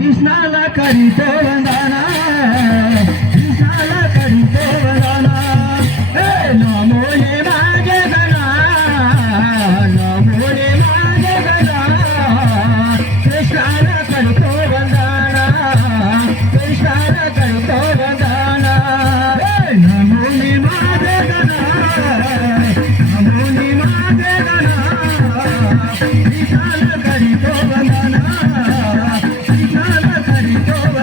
కృష్ణాల కరితో వందానా కృష్ణాల కరితో వందానా ఏ నామోయే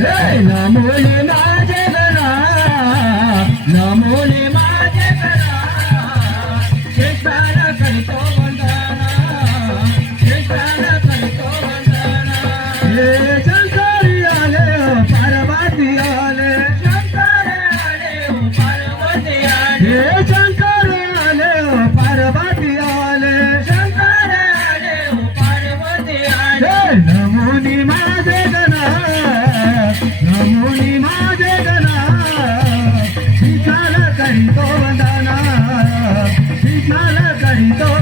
నమోలి నా జగనా నమోలి Malagarito